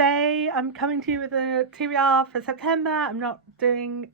today I'm coming to you with a TBR for September. I was going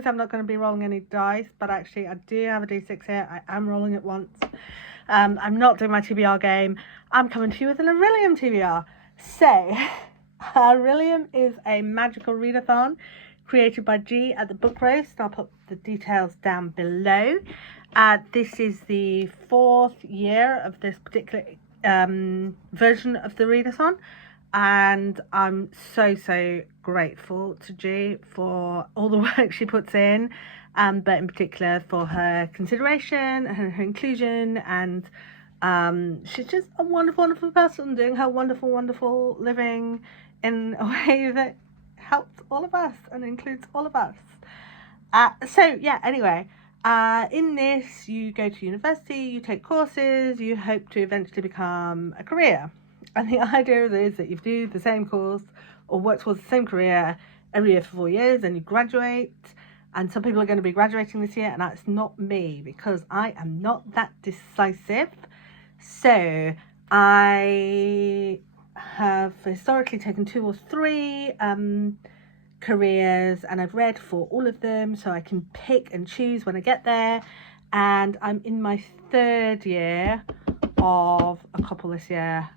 to say I'm not going to be rolling any dice, but actually I do have a D6 here. I am rolling it once. I'm not doing my TBR game. I'm coming to you with an Oriliam TBR. So, Oriliam is a magical readathon created by G at the Book Roast. I'll put the details down below. This is the 4th year of this particular version of the readathon, and I'm so grateful to G for all the work she puts in, but in particular for her consideration and her inclusion, and she's just a wonderful person doing her wonderful living in a way that helps all of us and includes all of us. Anyway, in this you go to university, you take courses, you hope to eventually become a career. And the idea is that you do the same course or work towards the same career every year for 4 years, and you graduate. And some people are going to be graduating this year, and that's not me because I am not that decisive. So I have historically taken 2 or 3 careers, and I've read for all of them, so I can pick and choose when I get there. And I'm in my 3rd year of a couple this year.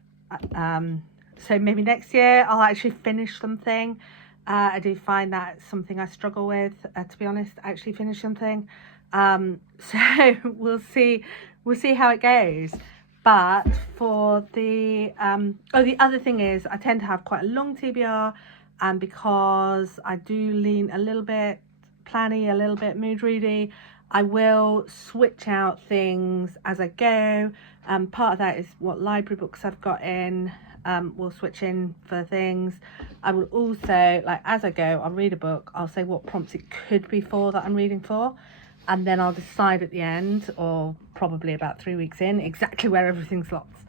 So maybe next year I'll actually finish something. I do find that something I struggle with, to be honest, actually finish something. So we'll see how it goes. But for the the other thing is I tend to have quite a long TBR, and because I do lean a little bit planny, a little bit mood ready, I will switch out things as I go. Part of that is what library books I've got in. We'll switch in for things. I will also, like, as I go, I'll read a book, I'll say what prompts it could be for that I'm reading for, and then I'll decide at the end, or probably about 3 weeks in, exactly where everything slots.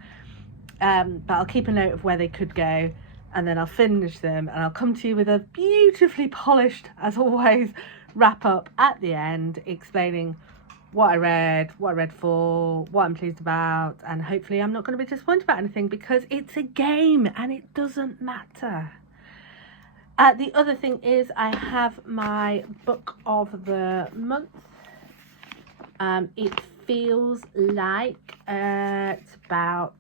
But I'll keep a note of where they could go, and then I'll finish them, and I'll come to you with a beautifully polished, as always, wrap up at the end, explaining what I read for, what I'm pleased about, and hopefully I'm not going to be disappointed about anything because it's a game and it doesn't matter. The other thing is I have my book of the month. It feels like it's about,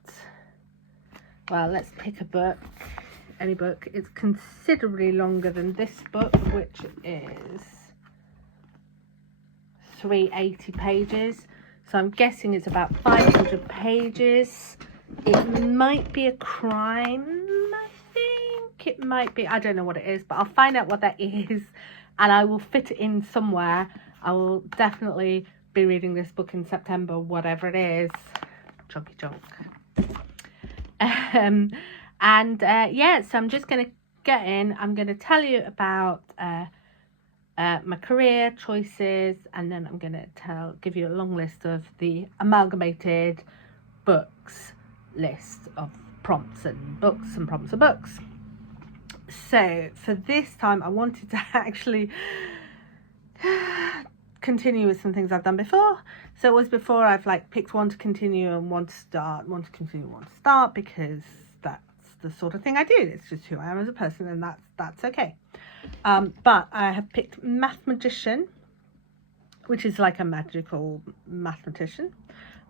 well, let's pick a book, any book. It's considerably longer than this book, which is 380 pages, so I'm guessing it's about 500 pages. It might be a crime, I think it might be, I don't know what it is, but I'll find out what that is and I will fit it in somewhere. I will definitely be reading this book in September, whatever it is. Chunky chunk. So I'm just going to get in. I'm going to tell you about my career choices, and then I'm going to give you a long list of the amalgamated books list of prompts and books and prompts of books. So for this time I wanted to actually continue with some things I've done before. So it was before I've picked one to continue and one to start, because that's the sort of thing I do. It's just who I am as a person, and that's okay. But I have picked Math Magician, which is like a magical mathematician.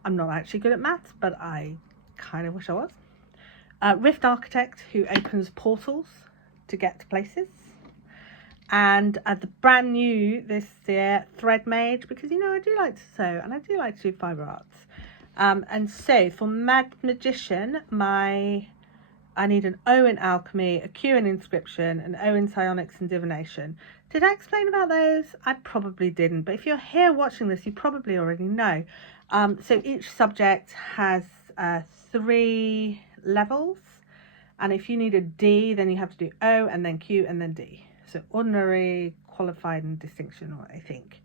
I'm not actually good at maths, but I kind of wish I was. Rift Architect, who opens portals to get to places. And the brand new this year, Thread Mage, because I do like to sew and I do like to do fibre arts. And so for Math Magician, I need an O in Alchemy, a Q in Inscription, an O in Psionics and Divination. Did I explain about those? I probably didn't, but if you're here watching this, you probably already know. So each subject has 3 levels, and if you need a D, then you have to do O and then Q and then D. So ordinary, qualified and distinction, I think.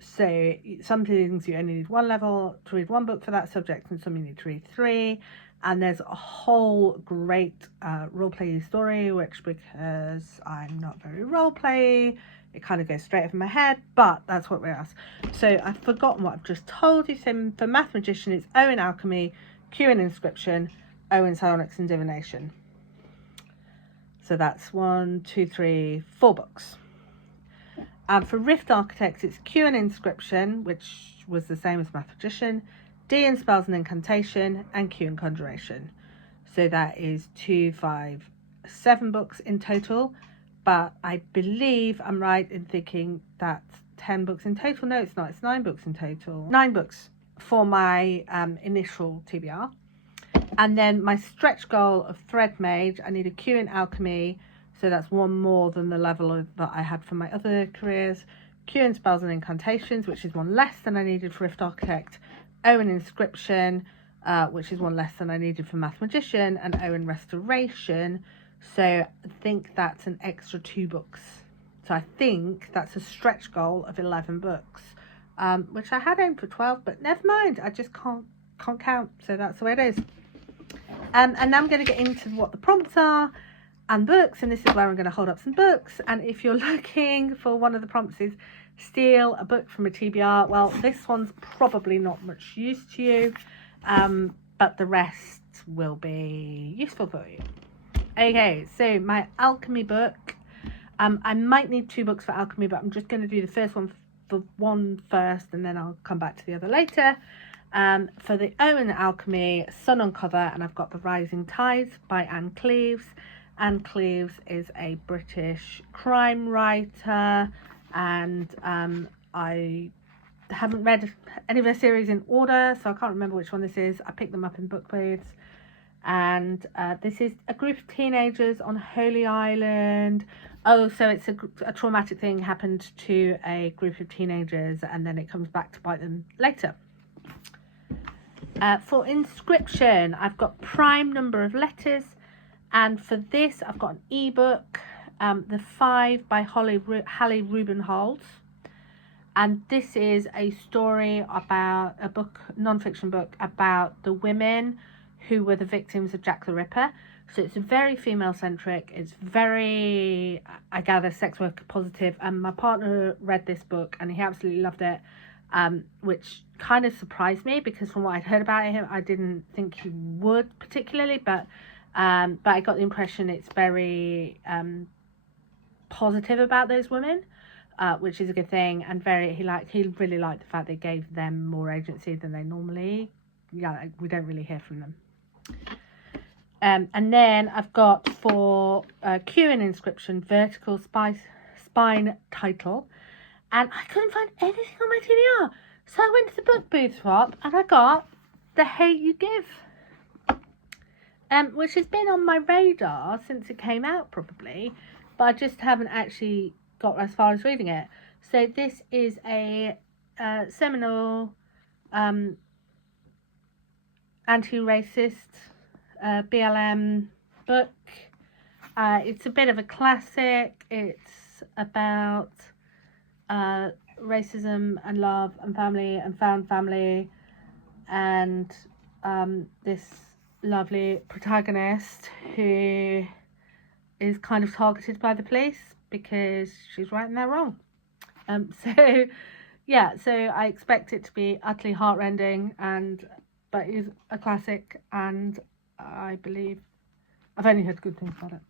So some things you only need 1 level to read 1 book for that subject, and some you need to read 3. And there's a whole great roleplay story, which, because I'm not very roleplay, it kind of goes straight over my head, but that's what we're asked. So I've forgotten what I've just told you. So for Math Magician, it's O in Alchemy, Q in Inscription, O in Psionics and Divination. So that's 1, 2, 3, 4 books. And for Rift Architects, it's Q and Inscription, which was the same as Math Magician, D and Spells and Incantation, and Q and Conjuration. So that is 2, 5, 7 books in total. But I believe I'm right in thinking that's 10 books in total. No, it's not. It's 9 books in total. 9 books for my initial TBR. And then my stretch goal of Thread Mage, I need a Q in Alchemy. So that's 1 more than the level that I had for my other careers. Q in Spells and Incantations, which is 1 less than I needed for Rift Architect. O in Inscription, which is 1 less than I needed for Math Magician. And O in Restoration. So I think that's an extra 2 books. So I think that's a stretch goal of 11 books, which I had aimed for 12, but never mind. I just can't count. So that's the way it is. And now I'm going to get into what the prompts are and books. And this is where I'm going to hold up some books. And if you're looking for one of the prompts is steal a book from a TBR, well, this one's probably not much use to you, but the rest will be useful for you. Okay, so my alchemy book, I might need 2 books for alchemy, but I'm just going to do the first one for one first, and then I'll come back to the other later. For the Owen Alchemy, Sun on cover, and I've got The Rising Tides by Anne Cleeves. Anne Cleeves is a British crime writer, and I haven't read any of her series in order, so I can't remember which one this is. I picked them up in book booths. And this is a group of teenagers on Holy Island. Oh, so it's a traumatic thing happened to a group of teenagers, and then it comes back to bite them later. For Inscription, I've got Prime Number of Letters, and for this I've got an ebook, The 5 by Hallie Rubenholz. And this is a story about a book, non-fiction book, about the women who were the victims of Jack the Ripper. So it's very female-centric. It's very, I gather, sex worker positive. And my partner read this book and he absolutely loved it, which kind of surprised me because from what I'd heard about him, I didn't think he would particularly. But I got the impression it's very positive about those women, which is a good thing. And he really liked the fact they gave them more agency than they normally. Yeah, we don't really hear from them. And then I've got for Q and Inscription, Vertical Spine title, and I couldn't find anything on my TBR, so I went to the book booth swap and I got The Hate You Give, which has been on my radar since it came out probably, but I just haven't actually got as far as reading it. So this is a seminal anti-racist BLM book. It's a bit of a classic. It's about racism and love and family and found family, and this lovely protagonist who is kind of targeted by the police because she's right and they're wrong. So I expect it to be utterly heartrending, but it's a classic, and I believe I've only heard good things about it.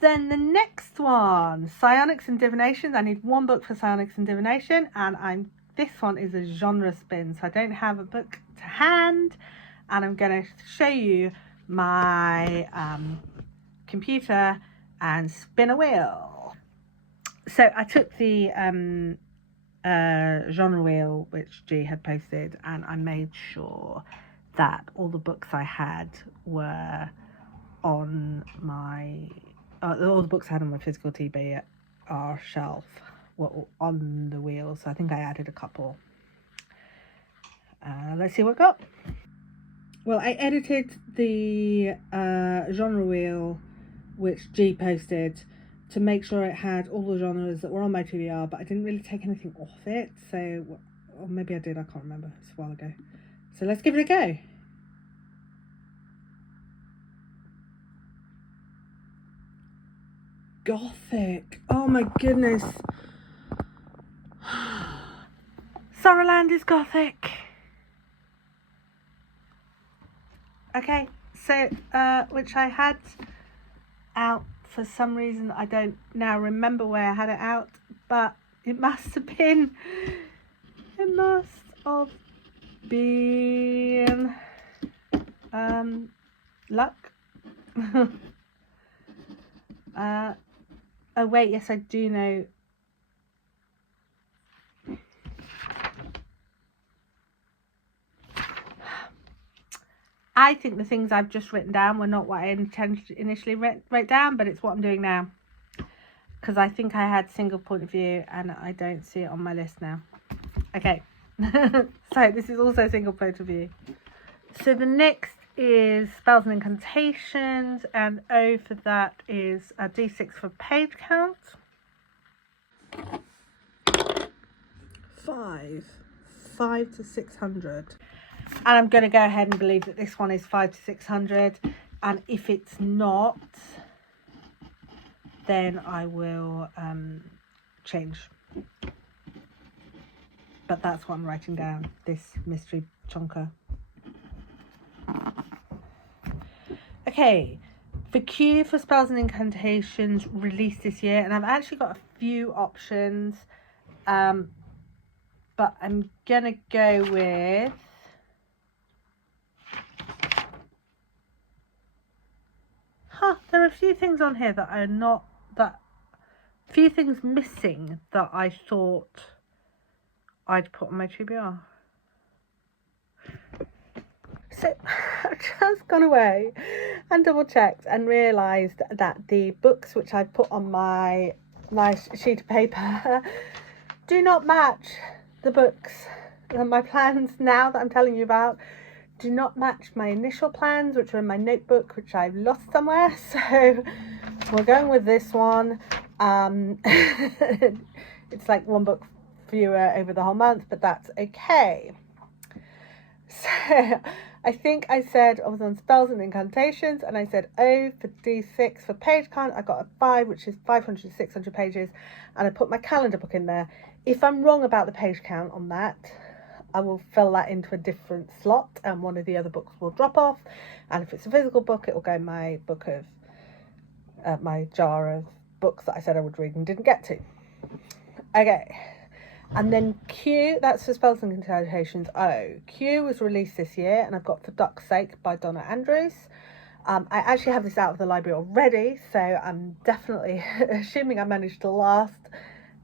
Then the next one, Psionics and Divination. I need 1 book for Psionics and Divination, and this one is a genre spin, so I don't have a book to hand, and I'm going to show you my computer and spin a wheel. So I took the genre wheel which G had posted, and I made sure that all the books I had were on my all the books I had on my physical TBR shelf were on the wheel, so I think I added a couple. Let's see what I got. Well, I edited the genre wheel which G posted to make sure it had all the genres that were on my TBR, but I didn't really take anything off it, so, or maybe I did, I can't remember, it's a while ago. So let's give it a go. Gothic, oh my goodness. Sorrowland is Gothic. Okay, So, which I had out for some reason. I don't now remember where I had it out, but it must have been Luck. Oh wait, yes, I do know. I think the things I've just written down were not what I intended to initially write down, but it's what I'm doing now. Because I think I had single point of view and I don't see it on my list now. Okay. So this is also single point of view. So the next is spells and incantations, and O for that is a D6 for page count. 5 to 600. And I'm going to go ahead and believe that this one is 5 to 600. And if it's not, then I will change. But that's what I'm writing down, this mystery chonker. Okay, for Q for spells and incantations released this year. And I've actually got a few options. But I'm going to go with... there are a few things on here that are not... few things missing that I thought I'd put on my TBR. So I've just gone away and double checked and realised that the books which I put on my sheet of paper do not match the books and my plans now that I'm telling you about do not match my initial plans, which are in my notebook, which I've lost somewhere. So we're going with this one. It's like one book fewer over the whole month, but that's okay. So I think I said I was on spells and incantations, and I said O for D6 for page count. I got a 5, which is 500 to 600 pages, and I put my calendar book in there. If I'm wrong about the page count on that, I will fill that into a different slot, and one of the other books will drop off. And if it's a physical book, it will go in my book of my jar of books that I said I would read and didn't get to. Okay. And then Q, that's for spells and incantations. Q was released this year, and I've got For Duck's Sake by Donna Andrews. I actually have this out of the library already, so I'm definitely assuming I managed to last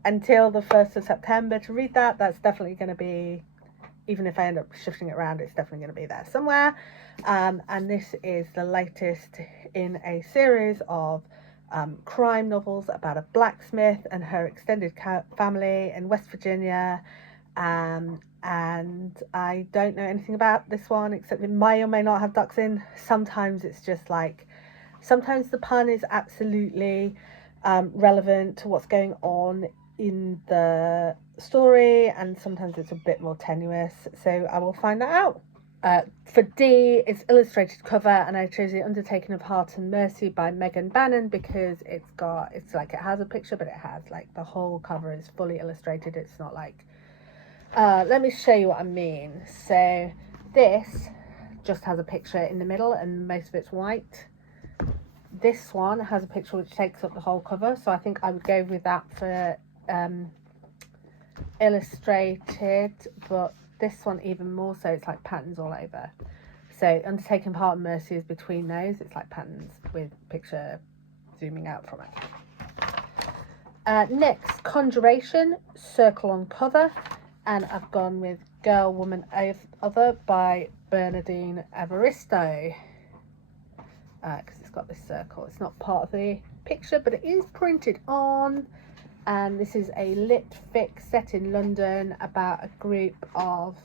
until the 1st of September to read that. That's definitely going to be, even if I end up shifting it around, it's definitely going to be there somewhere. And this is the latest in a series of crime novels about a blacksmith and her extended family in West Virginia. And I don't know anything about this one, except it may or may not have ducks in. Sometimes it's just like, sometimes the pun is absolutely relevant to what's going on in the story, and sometimes it's a bit more tenuous, so I will find that out. For D, it's illustrated cover, and I chose The Undertaking of Heart and Mercy by Megan Bannon because it has a picture, but it has like the whole cover is fully illustrated. It's not like let me show you what I mean. So this just has a picture in the middle and most of it's white. This one has a picture which takes up the whole cover, so I think I would go with that for illustrated, but this one even more so, it's like patterns all over. So Undertaking Heart and Mercy is between those, it's like patterns with picture zooming out from it. Next, Conjuration, circle on cover, and I've gone with Girl, Woman, Other by Bernardine Evaristo, because it's got this circle. It's not part of the picture, but it is printed on. And this is a lit fic set in London about a group of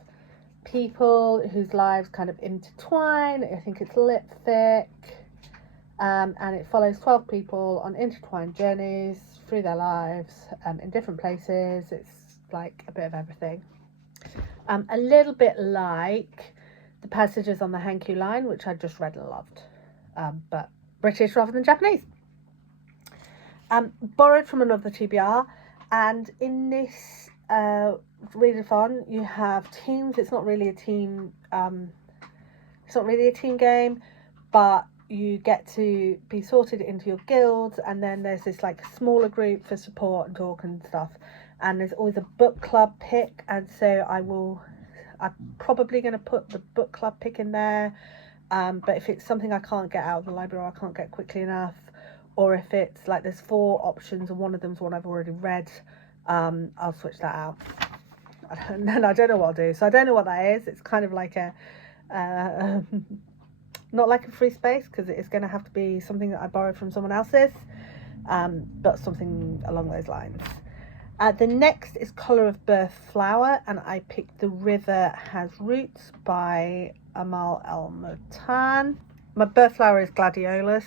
people whose lives kind of intertwine. I think it's lit fic, and it follows 12 people on intertwined journeys through their lives in different places. It's like a bit of everything. A little bit like The Passages on the Hankyu Line, which I just read and loved, but British rather than Japanese. Borrowed from another TBR, and in this readathon you have teams. It's not really a team. It's not really a team game, but you get to be sorted into your guilds, and then there's this like smaller group for support and talk and stuff, and there's always a book club pick, and so I'm probably going to put the book club pick in there, but if it's something I can't get out of the library or I can't get quickly enough, or if it's like there's 4 options and one of them's one I've already read, I'll switch that out. And then I don't know what I'll do, so I don't know what that is. It's kind of like a not like a free space, because it is going to have to be something that I borrowed from someone else's, but something along those lines. The next is Colour of Birth Flower, and I picked The River Has Roots by Amal El-Motan. My birth flower is gladiolus,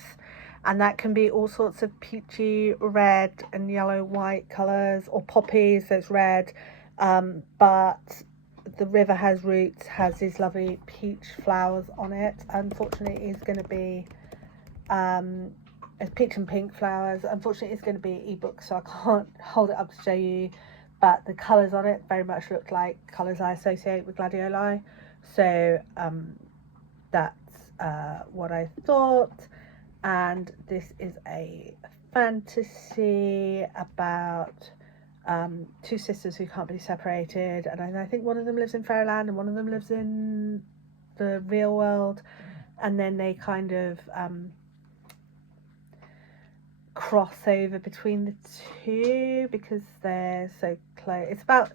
and that can be all sorts of peachy red and yellow white colours, or poppies, so it's red, but The River Has Roots has these lovely peach flowers on it. Unfortunately, it's going to be it's peach and pink flowers. Unfortunately, it's going to be an ebook, so I can't hold it up to show you, but the colours on it very much look like colours I associate with gladioli, so that's what I thought. And this is a fantasy about 2 sisters who can't be separated, and I think one of them lives in fairyland and one of them lives in the real world, and then they kind of cross over between the 2 because they're so close. It's about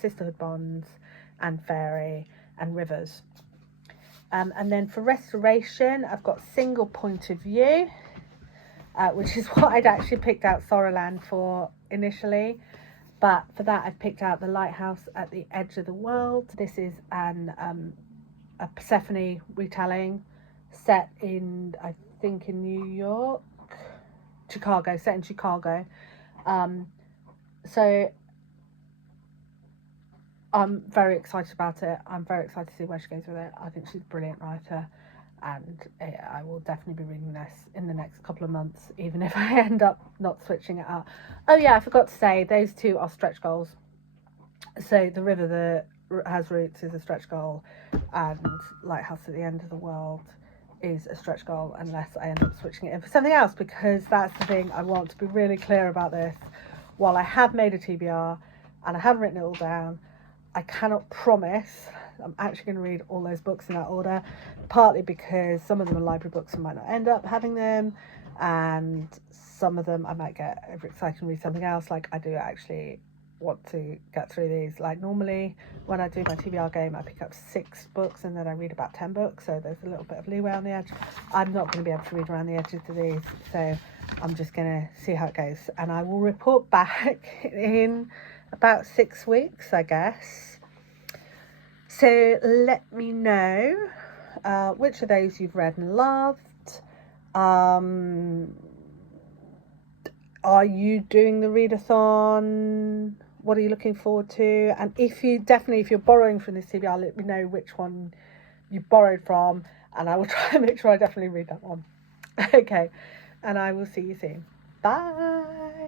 sisterhood bonds and fairy and rivers. And then for restoration, I've got Single Point of View, which is what I'd actually picked out Sorrowland for initially, but for that I've picked out The Lighthouse at the Edge of the World. This is a Persephone retelling set in, I think, in New York, Chicago, set in Chicago. So I'm very excited about it. I'm very excited to see where she goes with it. I think she's a brilliant writer, and I will definitely be reading this in the next couple of months, even if I end up not switching it out. Oh yeah, I forgot to say, those 2 are stretch goals. So The River That Has Roots is a stretch goal, and Lighthouse at the End of the World is a stretch goal, unless I end up switching it in for something else, because that's the thing. I want to be really clear about this. While I have made a TBR and I haven't written it all down, I cannot promise I'm actually going to read all those books in that order, partly because some of them are library books and might not end up having them, and some of them I might get overexcited and read something else. Like, I do actually want to get through these. Like, normally when I do my TBR game, I pick up 6 books and then I read about 10 books, so there's a little bit of leeway on the edge. I'm not going to be able to read around the edges of these, so I'm just going to see how it goes, and I will report back in about 6 weeks, I guess. So let me know which of those you've read and loved. Are you doing the readathon? What are you looking forward to? And if you're borrowing from this TBR, let me know which one you borrowed from, and I will try and make sure I definitely read that one. Okay, and I will see you soon. Bye.